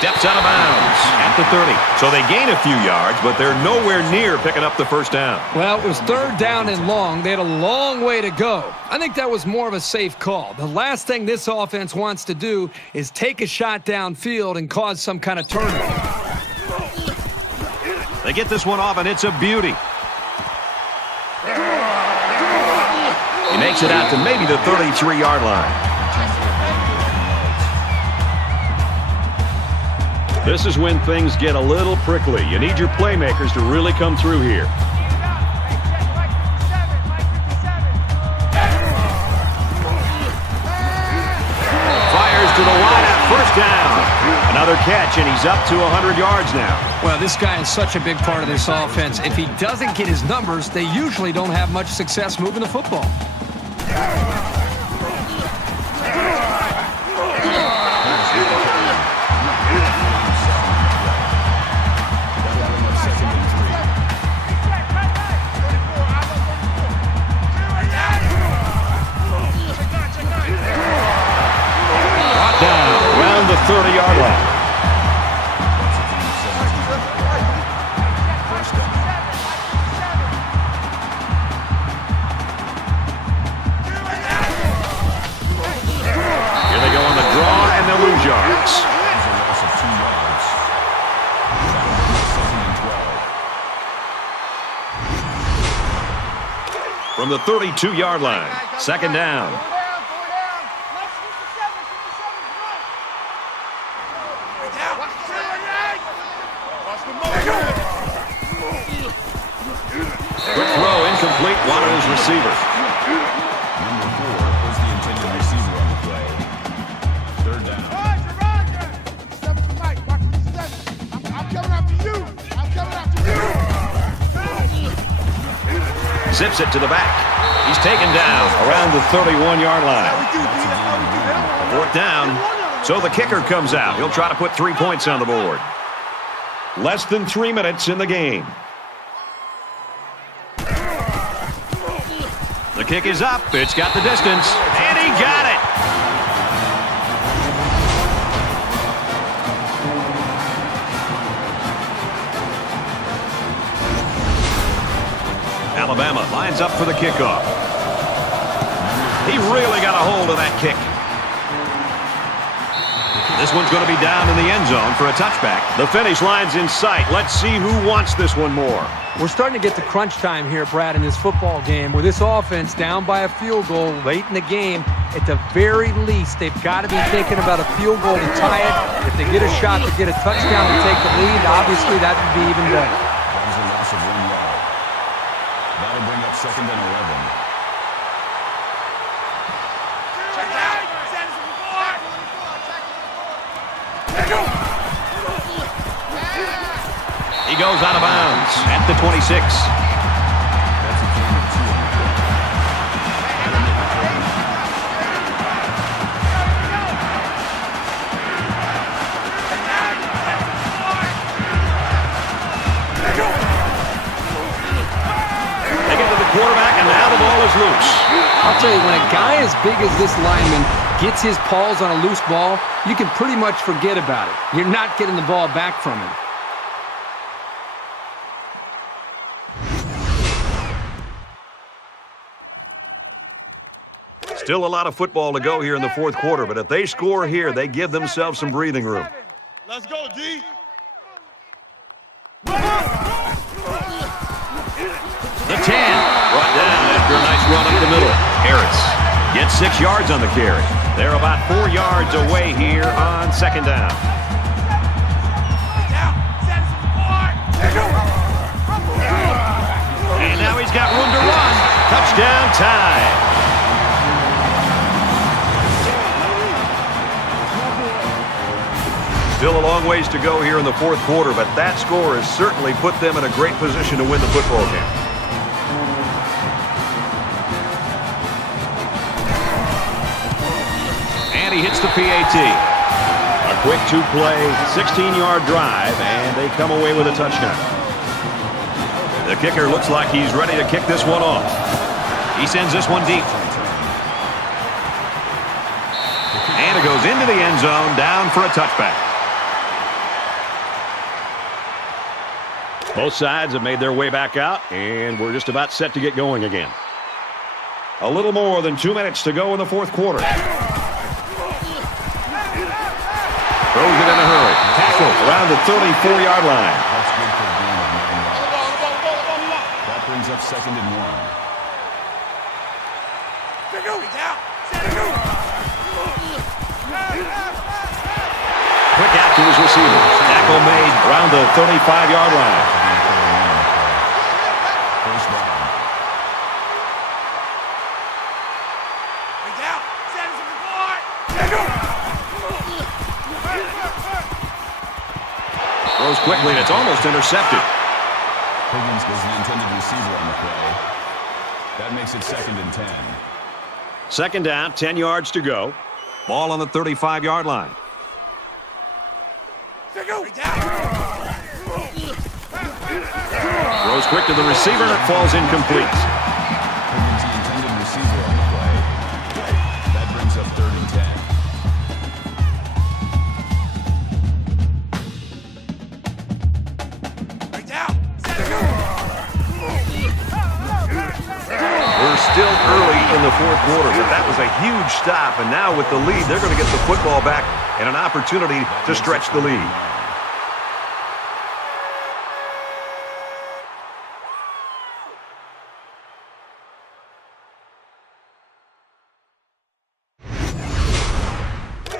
Steps out of bounds at the 30. So they gain a few yards, but they're nowhere near picking up the first down. Well, it was 3rd down and long. They had a long way to go. I think that was more of a safe call. The last thing this offense wants to do is take a shot downfield and cause some kind of turnover. They get this one off, and it's a beauty. He makes it out to maybe the 33-yard line. This is when things get a little prickly. You need your playmakers to really come through here. Fires to the wideout, first down. Another catch, and he's up to 100 yards now. Well, this guy is such a big part of this offense. If he doesn't get his numbers, they usually don't have much success moving the football. Around the 30-yard line. Here they go on the draw, and they'll lose yards. From the 32-yard line, 2nd down. Quick throw, incomplete, one of his receivers. Number 4. Zips it to the back. He's taken down around the 31-yard line. Fourth down. So the kicker comes out. He'll try to put 3 points on the board. Less than 3 minutes in the game. The kick is up. It's got the distance. And he got it. Alabama lines up for the kickoff. He really got a hold of that kick. This one's going to be down in the end zone for a touchback. The finish line's in sight. Let's see who wants this one more. We're starting to get to crunch time here, Brad, in this football game where this offense down by a field goal late in the game. At the very least, they've got to be thinking about a field goal to tie it. If they get a shot to get a touchdown to take the lead, obviously that would be even better. That was a loss of 1 yard. That'll bring up 2nd and 11. He goes out of bounds at the 26. That's a gain of 2 on the play. That'll make it 3rd and 9. They get to the quarterback, and now the ball is loose. I'll tell you, when a guy as big as this lineman gets his paws on a loose ball, you can pretty much forget about it. You're not getting the ball back from him. Still a lot of football to go here in the fourth quarter, but if they score here, they give themselves some breathing room. Let's go, D. The 10, brought down after a nice run up the middle. Harris gets 6 yards on the carry. They're about 4 yards away here on 2nd down. And now he's got room to run. Touchdown time. Still a long ways to go here in the fourth quarter, but that score has certainly put them in a great position to win the football game. And he hits the PAT. A quick 2-play, 16-yard drive, and they come away with a touchdown. The kicker looks like he's ready to kick this one off. He sends this one deep. And it goes into the end zone, down for a touchback. Both sides have made their way back out, and we're just about set to get going again. A little more than 2 minutes to go in the fourth quarter. Throws it in a hurry. Tackle around the 34-yard line. That's good for a gain of 9 yards. That brings up 2nd and 1. Quick out to his receiver. Tackle made around the 35-yard line. First down. Throws quickly, and it's almost intercepted. Higgins was the intended receiver on the play. That makes it 2nd and 10. 2nd down, 10 yards to go. Ball on the 35-yard line. Throws quick to the receiver, and it falls incomplete. Higgins the intended receiver on the play. That brings up 3rd and 10. We're still early in the fourth quarter, but that was a huge stop, and now with the lead, they're going to get the football back and an opportunity to stretch the lead.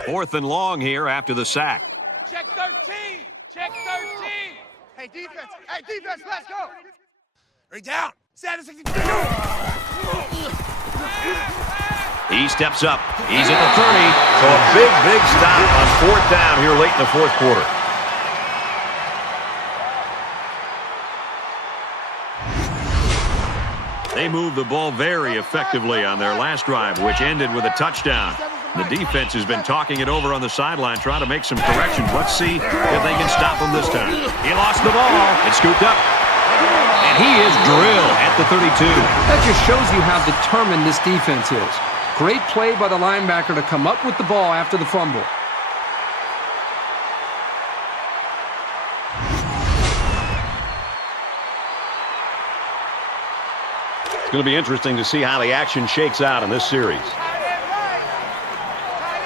Fourth and long here after the sack. Check 13. Check 13. Hey, defense. Hey, defense, let's go. Right down. Set 62. He steps up. He's at the 30. So a big stop on 4th down here late in the fourth quarter. They moved the ball very effectively on their last drive, which ended with a touchdown. The defense has been talking it over on the sideline, trying to make some corrections. Let's see if they can stop him this time. He lost the ball. It's scooped up. And he is drilled at the 32. That just shows you how determined this defense is. Great play by the linebacker to come up with the ball after the fumble. It's going to be interesting to see how the action shakes out in this series.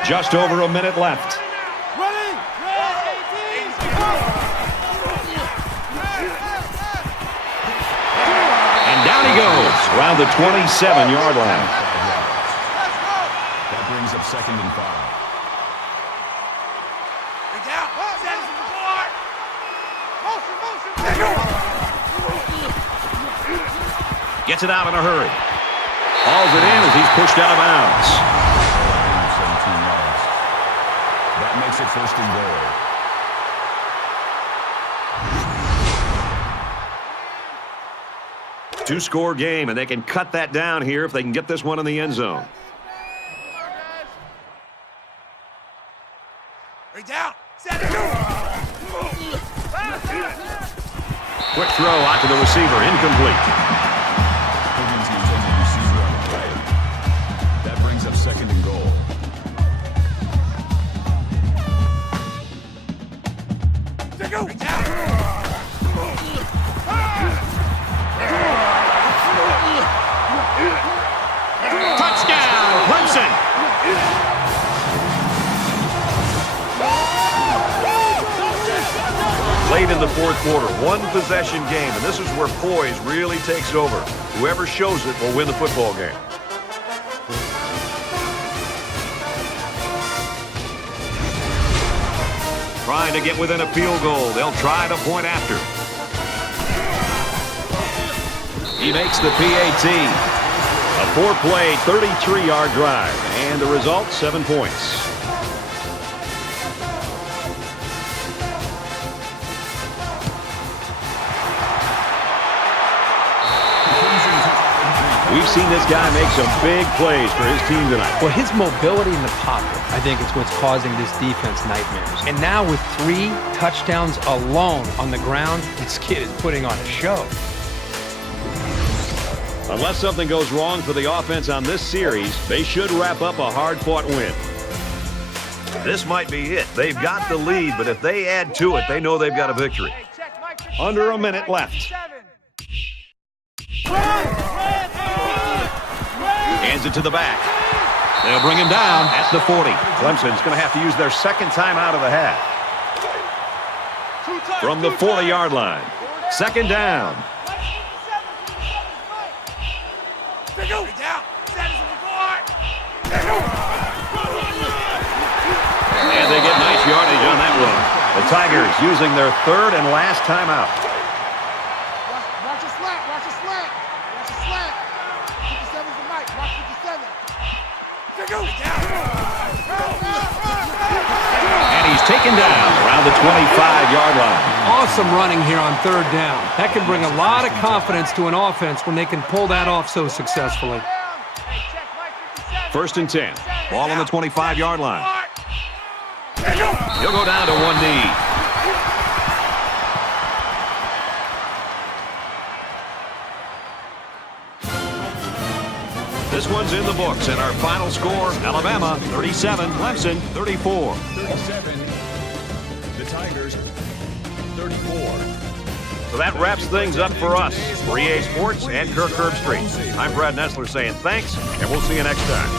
Just over a minute left. And down he goes around the 27-yard line. That brings up 2nd and 5. Gets it out in a hurry. Hauls it in as he's pushed out of bounds. 17 yards. That makes it 1st and goal. Two-score game, and they can cut that down here if they can get this one in the end zone. Quick throw out to the receiver, incomplete. Higgins, the intended receiver on the play. That brings up 2nd and goal. Touchdown, Clemson! Late in the 4th quarter, one-possession game, and this is where poise really takes over. Whoever shows it will win the football game. Trying to get within a field goal. They'll try to point after. He makes the PAT. A 4-play, 33-yard drive, and the result, 7 points. We've seen this guy make some big plays for his team tonight. Well, his mobility in the pocket, I think, is what's causing this defense nightmares. And now with 3 touchdowns alone on the ground, this kid is putting on a show. Unless something goes wrong for the offense on this series, they should wrap up a hard-fought win. This might be it. They've got the lead, but if they add to it, they know they've got a victory. Under a minute left. Hands it to the back. They'll bring him down at the 40. Clemson's going to have to use their 2nd time out of the half. From the 40-yard line. 2nd down. And they get nice yardage on that one. The Tigers using their 3rd and last timeout. Watch your slant. Watch your slant. Watch your slant. 57's the mic. Watch 57. And he's taken down around the 25-yard line. Awesome running here on 3rd down. That can bring a lot of confidence to an offense when they can pull that off so successfully. 1st and 10. Ball on the 25-yard line. He'll go down to one knee. This one's in the books, and our final score, Alabama 37, Clemson 34. 37. The Tigers, 34. So that wraps things up for us. For EA Sports and Kirk Herbstreit. I'm Brad Nessler saying thanks, and we'll see you next time.